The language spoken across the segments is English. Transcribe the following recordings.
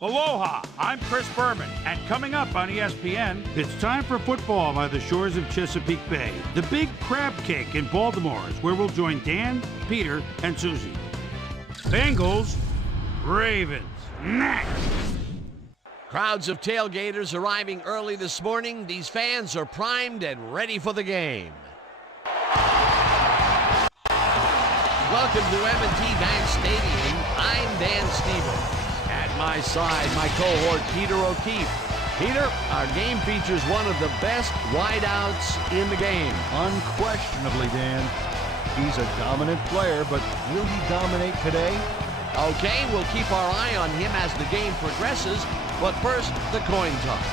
Aloha, I'm Chris Berman, and coming up on ESPN, it's time for football by the shores of Chesapeake Bay. The Big Crab Cake in Baltimore is where we'll join Dan, Peter, and Susie. Bengals, Ravens, next! Crowds of tailgaters arriving early this morning. These fans are primed and ready for the game. Welcome to M&T Bank Stadium. I'm Dan Stevens. At my side, my cohort, Peter O'Keefe. Peter, our game features one of the best wideouts in the game. Unquestionably, Dan. He's a dominant player, but will he dominate today? Okay, we'll keep our eye on him as the game progresses, but first, the coin toss.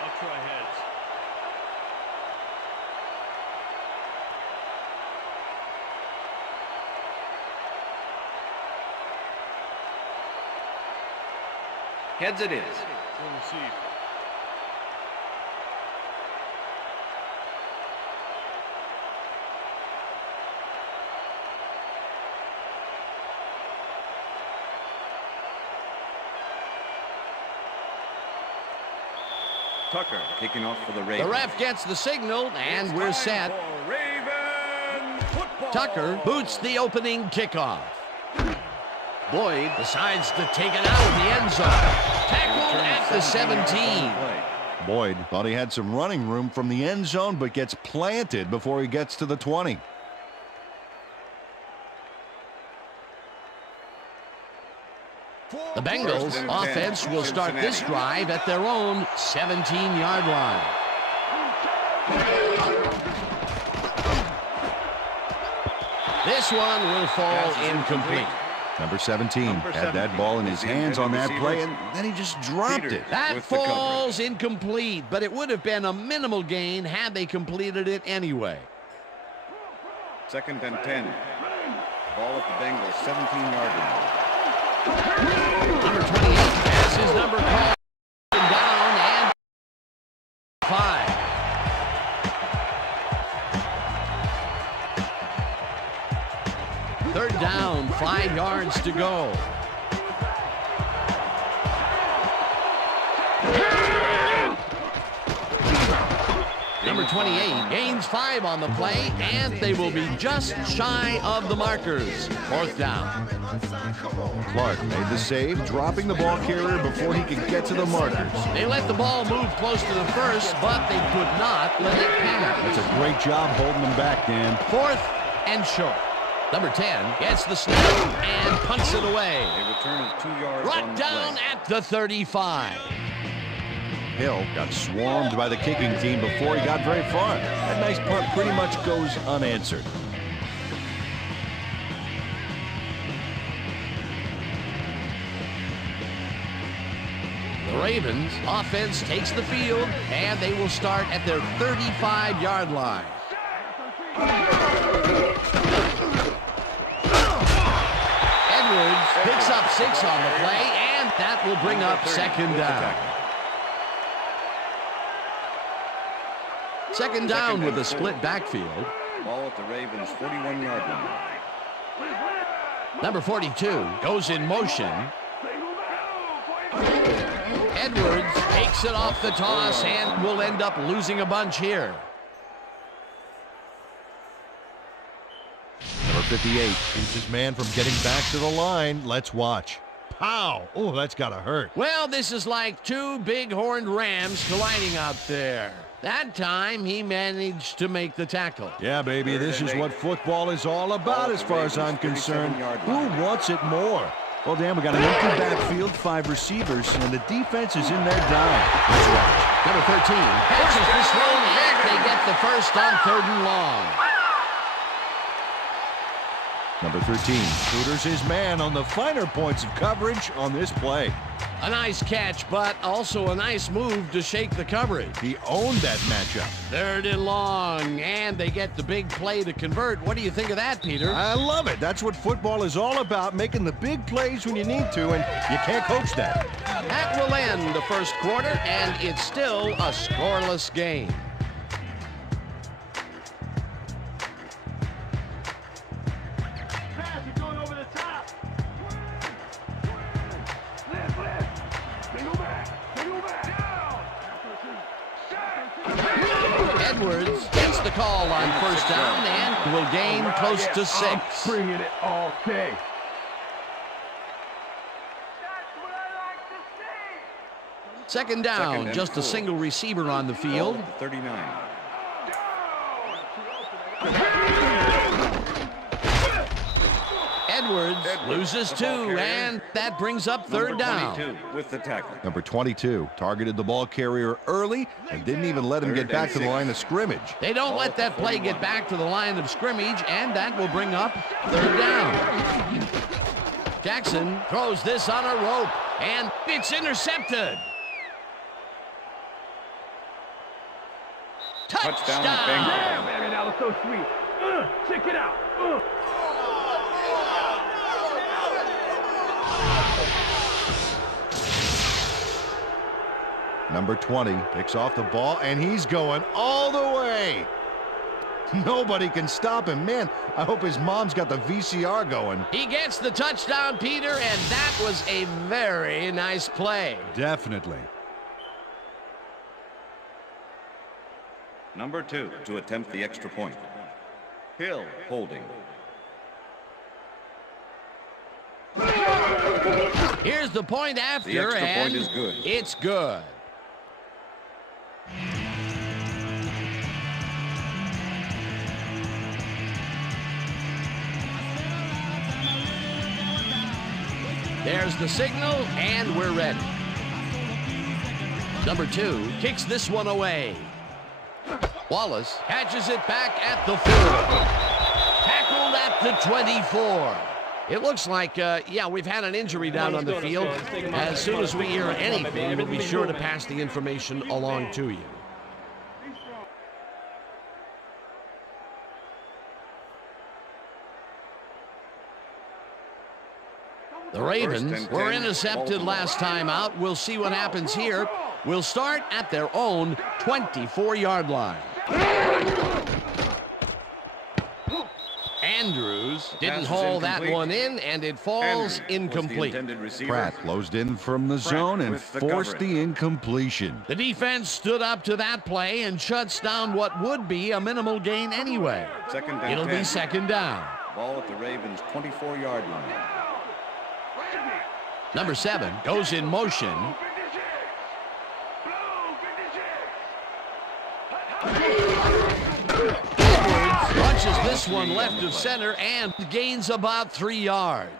I'll try heads. Heads it is. We'll receive. Tucker kicking off for the Ravens. The ref gets the signal, and we're set. Tucker boots the opening kickoff. Boyd decides to take it out of the end zone. Tackled at the 17. Boyd thought he had some running room from the end zone, but gets planted before he gets to the 20. The Bengals offense will start this drive at their own 17-yard line. This one will fall incomplete. Number 17 had that ball in his hands on that play, and then he just dropped it. That falls incomplete, but it would have been a minimal gain had they completed it anyway. 2nd and 10. Ball at the Bengals 17-yard line. Number 28 has his number called down and 5. Third down, 5 yards to go. Number 28 gains 5 on the play, and they will be just shy of the markers. 4th down. Clark made the save, dropping the ball carrier before he could get to the markers. They let the ball move close to the first, but they could not let it pass. That's a great job holding them back, Dan. 4th and short. Number 10 gets the snap and punts it away. They return it 2 yards. Brought down at the 35. Hill got swarmed by the kicking team before he got very far. That nice punt pretty much goes unanswered. The Ravens offense takes the field, and they will start at their 35-yard line. Edwards picks up 6 on the play, and that will bring up 2nd down. 2nd down with a split backfield. Ball at the Ravens 41-yard line. Number 42 goes in motion. Edwards takes it off the toss and will end up losing a bunch here. Number 58 keeps his man from getting back to the line. Let's watch. Pow! Oh, that's gotta hurt. Well, this is like 2 big-horned rams colliding out there. That time, he managed to make the tackle. Yeah, baby, this is what football is all about as far as I'm concerned. Who wants it more? Well, Dan, we got an empty backfield, 5 receivers, and the defense is in their dime. Let's watch. Number 13 catches this one, and they get the first on 3rd and long. Number 13 tutors his man on the finer points of coverage on this play. A nice catch, but also a nice move to shake the coverage. He owned that matchup. 3rd and long, and they get the big play to convert. What do you think of that, Peter? I love it. That's what football is all about, making the big plays when you need to, and you can't coach that. That will end the first quarter, and it's still a scoreless game. Edwards gets the call on first down and will gain close to 6. Bringing it all day. Second down, just a single receiver on the field. 39. Edwards loses 2, and that brings up third down. With the tackle. Number 22 targeted the ball carrier early and didn't even let him get back to the line of scrimmage. They don't let that play get back to the line of scrimmage, and that will bring up third down. Jackson throws this on a rope, and it's intercepted. Touchdown! Yeah, baby, that was so sweet. Check it out. Number 20 picks off the ball, and he's going all the way. Nobody can stop him. Man, I hope his mom's got the VCR going. He gets the touchdown, Peter, and that was a very nice play. Definitely. Number 2 to attempt the extra point. Hill holding. Here's the point after, The extra and point is good. It's good. There's the signal, and we're ready. Number 2 kicks this one away. Wallace catches it back at the 4. Tackled at the 24. It looks like, we've had an injury down on the field. As soon as we hear anything, we'll be sure to pass the information along to you. The Ravens were intercepted last time out. We'll see what happens here. We'll start at their own 24-yard line. Andrews didn't haul that one in, and it falls incomplete. Pratt closed in from the zone and forced the incompletion. The defense stood up to that play and shuts down what would be a minimal gain anyway. It'll be second down. Ball at the Ravens' 24-yard line. Number 7 goes in motion. Launches this one left of center and gains about 3 yards.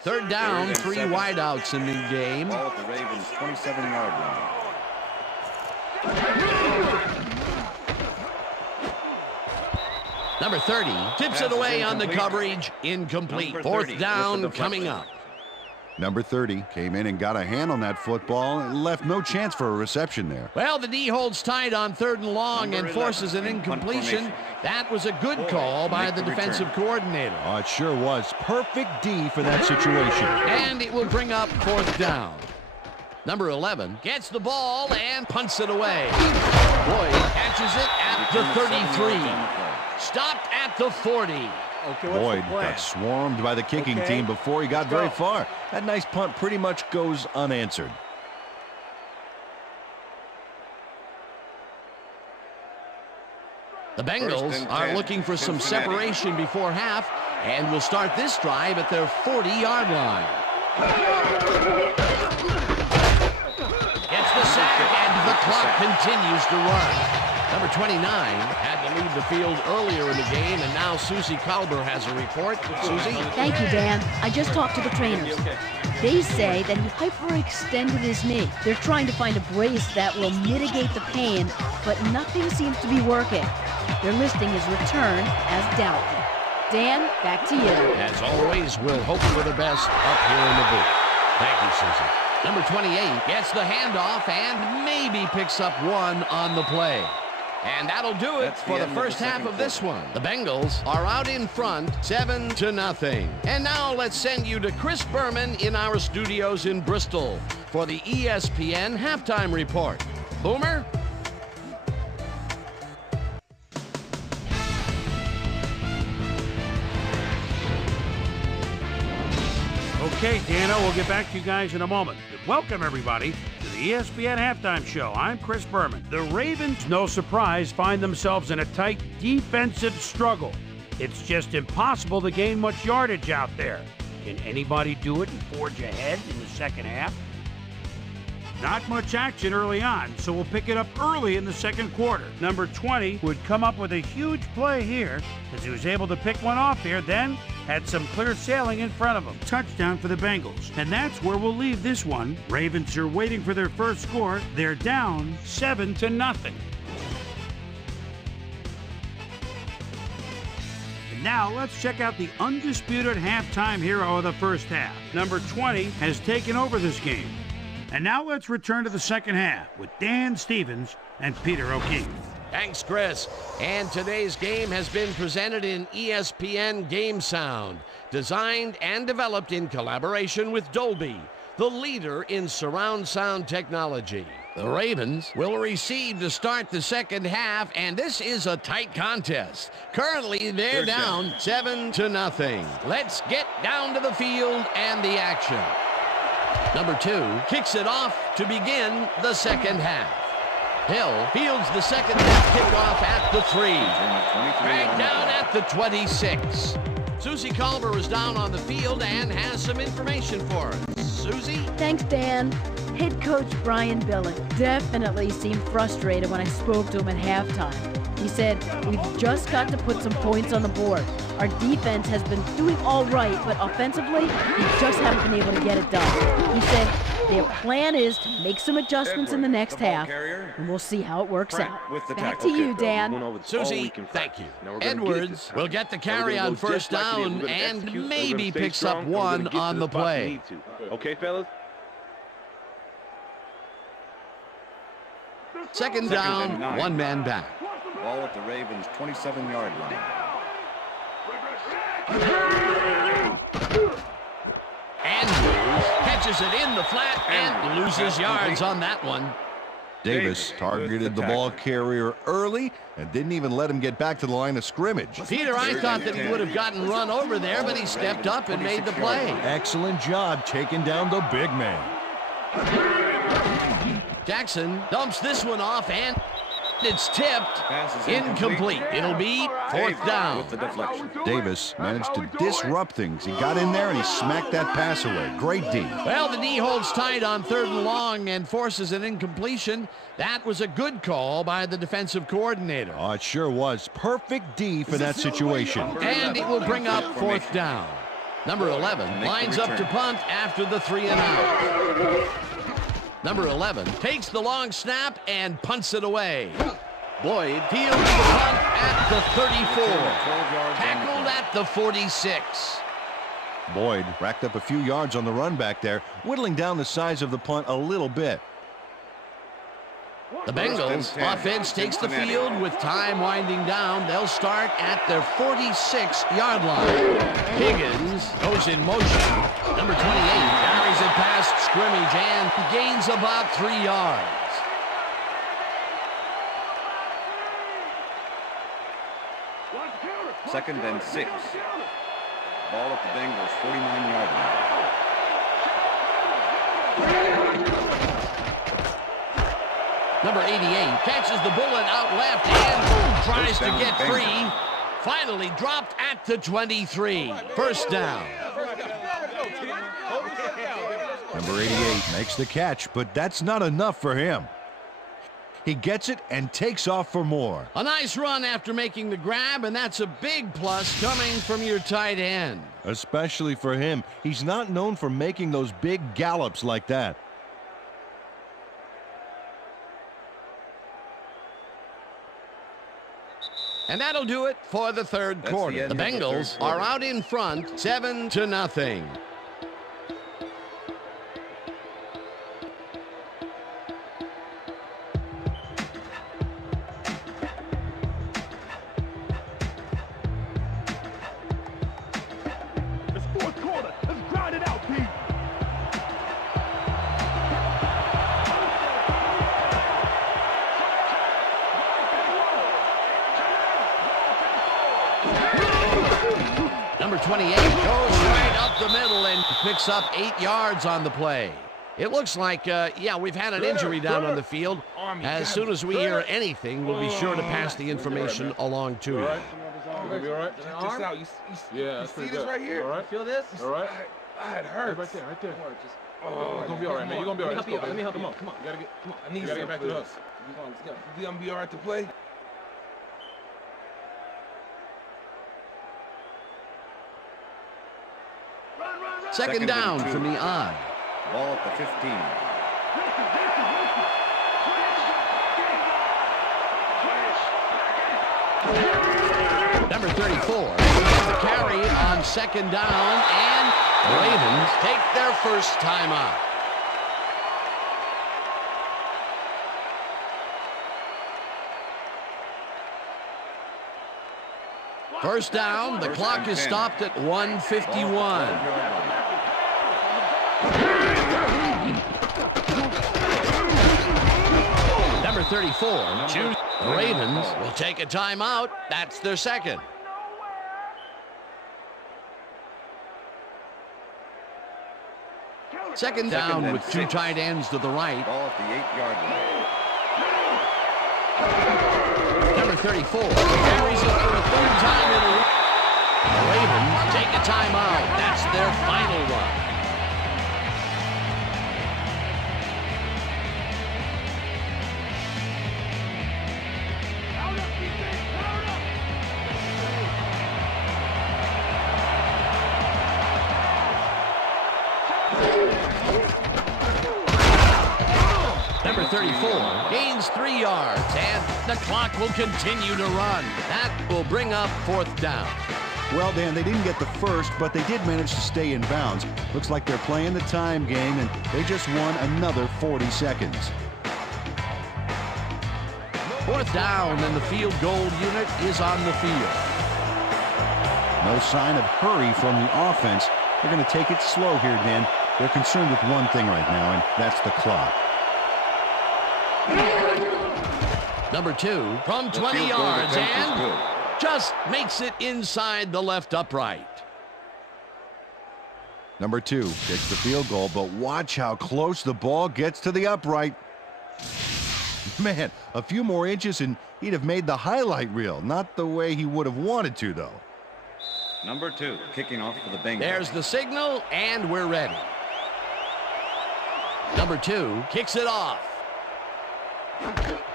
Third down, 3 wideouts in the game. Ball at the Ravens' 27-yard line. Number 30 tips it away on the coverage. Incomplete. Fourth down coming up. Number 30 came in and got a hand on that football and left no chance for a reception there. Well, the D holds tight on 3rd and long and forces an incompletion. That was a good call by the defensive coordinator. Oh, it sure was. Perfect D for that situation. And it will bring up 4th down. Number 11 gets the ball and punts it away. Boyd catches it at the 33. Stopped at the 40. Okay, Boyd got swarmed by the kicking team before he got very far. That nice punt pretty much goes unanswered. The Bengals are looking for some separation before half and will start this drive at their 40-yard line. Gets the sack, and the clock continues to run. Number 29 had to leave the field earlier in the game, and now Susie Kalber has a report. Susie? Thank you, Dan. I just talked to the trainers. They say that he hyperextended his knee. They're trying to find a brace that will mitigate the pain, but nothing seems to be working. They're listing his return as doubtful. Dan, back to you. As always, we'll hope for the best up here in the booth. Thank you, Susie. Number 28 gets the handoff and maybe picks up one on the play. And that'll do it for the first half of this one. The Bengals are out in front, 7-0. And now let's send you to Chris Berman in our studios in Bristol for the ESPN Halftime Report. Boomer? Okay, Dano, we'll get back to you guys in a moment. Welcome, everybody, to the ESPN Halftime Show. I'm Chris Berman. The Ravens, no surprise, find themselves in a tight defensive struggle. It's just impossible to gain much yardage out there. Can anybody do it and forge ahead in the second half? Not much action early on, so we'll pick it up early in the second quarter. Number 20 would come up with a huge play here as he was able to pick one off here, then had some clear sailing in front of him. Touchdown for the Bengals. And that's where we'll leave this one. Ravens are waiting for their first score. They're down 7-0. And now let's check out the undisputed halftime hero of the first half. Number 20 has taken over this game. And now let's return to the second half with Dan Stevens and Peter O'Keefe. Thanks, Chris. And today's game has been presented in ESPN Game Sound, designed and developed in collaboration with Dolby, the leader in surround sound technology. The Ravens will receive to start the second half, and this is a tight contest. Currently, they're down 7-0. Let's get down to the field and the action. Number 2 kicks it off to begin the second half. Hill fields the second half kickoff at the 3. Dragged down at the 26. Susie Culver is down on the field and has some information for us. Susie? Thanks, Dan. Head coach Brian Billick definitely seemed frustrated when I spoke to him at halftime. He said, "We've just got to put some points on the board. Our defense has been doing all right, but offensively, we just haven't been able to get it done." He said their plan is to make some adjustments in the next half, and we'll see how it works out. Back to you, Dan. Susie, thank you. Edwards will get the carry on first down and maybe picks up one on the play. Okay, fellas? Second down, one man back. Ball at the Ravens' 27-yard line. Andrews catches it in the flat and loses yards on that one. Davis targeted the ball carrier early and didn't even let him get back to the line of scrimmage. Peter, I thought that he would have gotten run over there, but he stepped up and made the play. Excellent job taking down the big man. Jackson dumps this one off, and it's tipped. Incomplete. It'll be fourth down. Davis managed to disrupt things. He got in there and he smacked that pass away. Great D. Well, the D holds tight on 3rd and long and forces an incompletion. That was a good call by the defensive coordinator. Oh, it sure was. Perfect D for that situation. And it will bring up 4th down. Number 11 lines up to punt after the 3 and out. Number 11 takes the long snap and punts it away. Boyd fields the punt at the 34. Tackled at the 46. Boyd racked up a few yards on the run back there, whittling down the size of the punt a little bit. The Bengals offense takes the field with time winding down. They'll start at their 46-yard line. Higgins goes in motion. Number 28 carries it past scrimmage and gains about 3 yards. Second and 6. Ball at the Bengals' 49-yard line. Number 88 catches the bullet out left and tries to get free. Finally dropped at the 23. First down. Number 88 makes the catch, but that's not enough for him. He gets it and takes off for more. A nice run after making the grab, and that's a big plus coming from your tight end. Especially for him. He's not known for making those big gallops like that. And that'll do it for the third quarter. The Bengals are out in front, 7-0. It's fourth quarter. Let's grind it out, Pete. Number 28 goes right up up the middle and picks up 8 yards on the play. It looks like, yeah, we've had an injury down on the field. As soon as we hear anything, we'll be sure to pass the information along to you. You gonna be all right? Just out. Yeah, you see this right here? All right. Feel this? All right. It hurts. Right there, right there. Oh, you're gonna be all right, man. You're gonna be all right. Let me help you. Come on. You gotta get. Come on. I need you to get back to us. Let's go. You gonna be all right to play? Second down from the I. Ball at the 15. Number 34 the carry on second down, and the Ravens take their first time out. First down, the clock is stopped at 1:51. Number 34, choose. The Ravens will take a timeout. That's their second. Second down with 2 tight ends to the right. Ball at the 8-yard line. Number 34 carries it for a 3rd time in a row. The Ravens take a timeout. That's their final one. Number 34 gains 3 yards, and the clock will continue to run. That will bring up 4th down. Well, Dan, they didn't get the first, but they did manage to stay in bounds. Looks like they're playing the time game, and they just won another 40 seconds. 4th down, and the field goal unit is on the field. No sign of hurry from the offense. They're going to take it slow here, Dan. They're concerned with one thing right now, and that's the clock. Number 2 from 20 yards and just makes it inside the left upright. Number 2 takes the field goal, but watch how close the ball gets to the upright. Man, a few more inches and he'd have made the highlight reel. Not the way he would have wanted to, though. Number 2 kicking off for the Bengals. There's the signal, and we're ready. Number 2 kicks it off.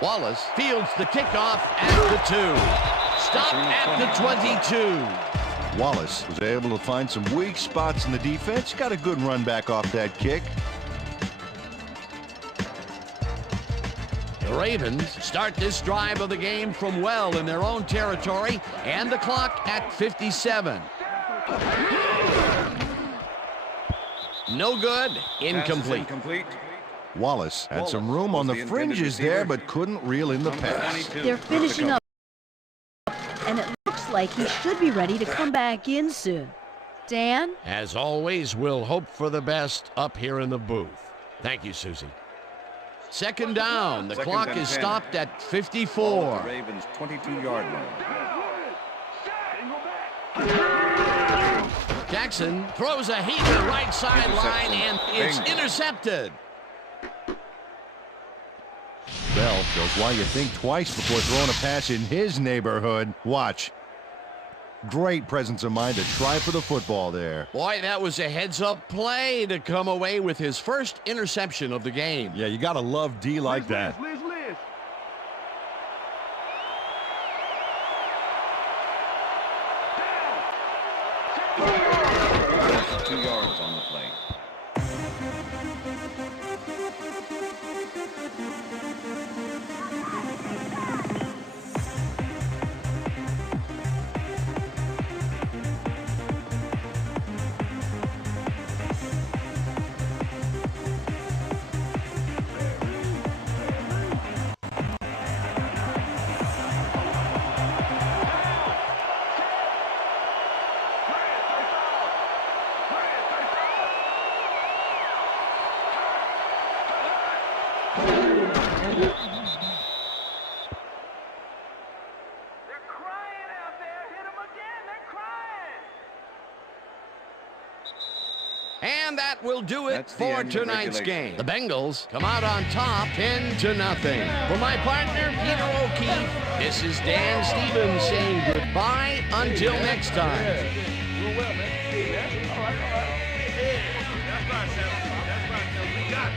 Wallace fields the kickoff at the 2. Stop at the 22. Wallace was able to find some weak spots in the defense. Got a good run back off that kick. The Ravens start this drive of the game from well in their own territory, and the clock at 57. No good. Incomplete. Wallace had some room on the fringes there, but couldn't reel in the pass. They're finishing up, and it looks like he should be ready to come back in soon. Dan? As always, we'll hope for the best up here in the booth. Thank you, Susie. Second down. The clock is stopped at 54. Ravens 22-yard line. Jackson throws a heater right sideline, and it's intercepted. Bell shows why you think twice before throwing a pass in his neighborhood. Watch. Great presence of mind to try for the football there. Boy, that was a heads-up play to come away with his first interception of the game. Yeah, you got to love D like that. Liz. 2 yards on the play. And that will do it That's the for end of tonight's regulation. game. The Bengals come out on top 10-0. For my partner, Peter O'Keefe, this is Dan Stevens saying goodbye until next time. Doing well, man. Hey, man. All right. Hey, that's right, Sam. That's right, Sam. We got it.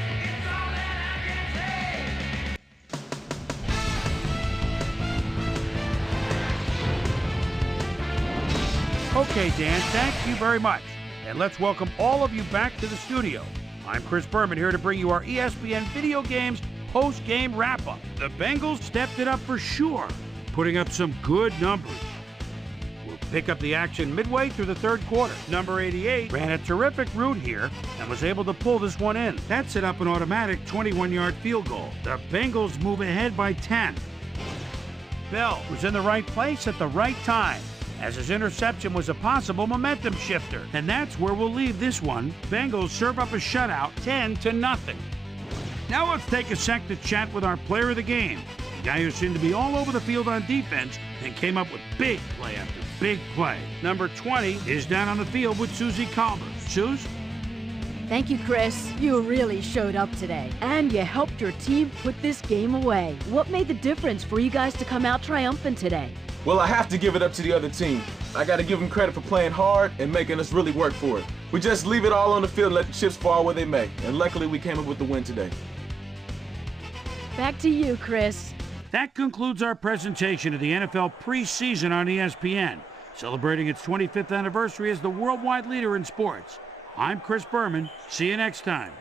Okay, Dan, thank you very much. And let's welcome all of you back to the studio. I'm Chris Berman here to bring you our ESPN Video Games post-game wrap-up. The Bengals stepped it up for sure, putting up some good numbers. We'll pick up the action midway through the third quarter. Number 88 ran a terrific route here and was able to pull this one in. That set up an automatic 21-yard field goal. The Bengals move ahead by 10. Bell was in the right place at the right time, as his interception was a possible momentum shifter. And that's where we'll leave this one. Bengals serve up a shutout, 10-0. Now let's take a sec to chat with our player of the game, the guy who seemed to be all over the field on defense and came up with big play after big play. Number 20 is down on the field with Susie Calder. Suze? Thank you, Chris. You really showed up today, and you helped your team put this game away. What made the difference for you guys to come out triumphant today? Well, I have to give it up to the other team. I got to give them credit for playing hard and making us really work for it. We just leave it all on the field and let the chips fall where they may. And luckily, we came up with the win today. Back to you, Chris. That concludes our presentation of the NFL preseason on ESPN, celebrating its 25th anniversary as the worldwide leader in sports. I'm Chris Berman. See you next time.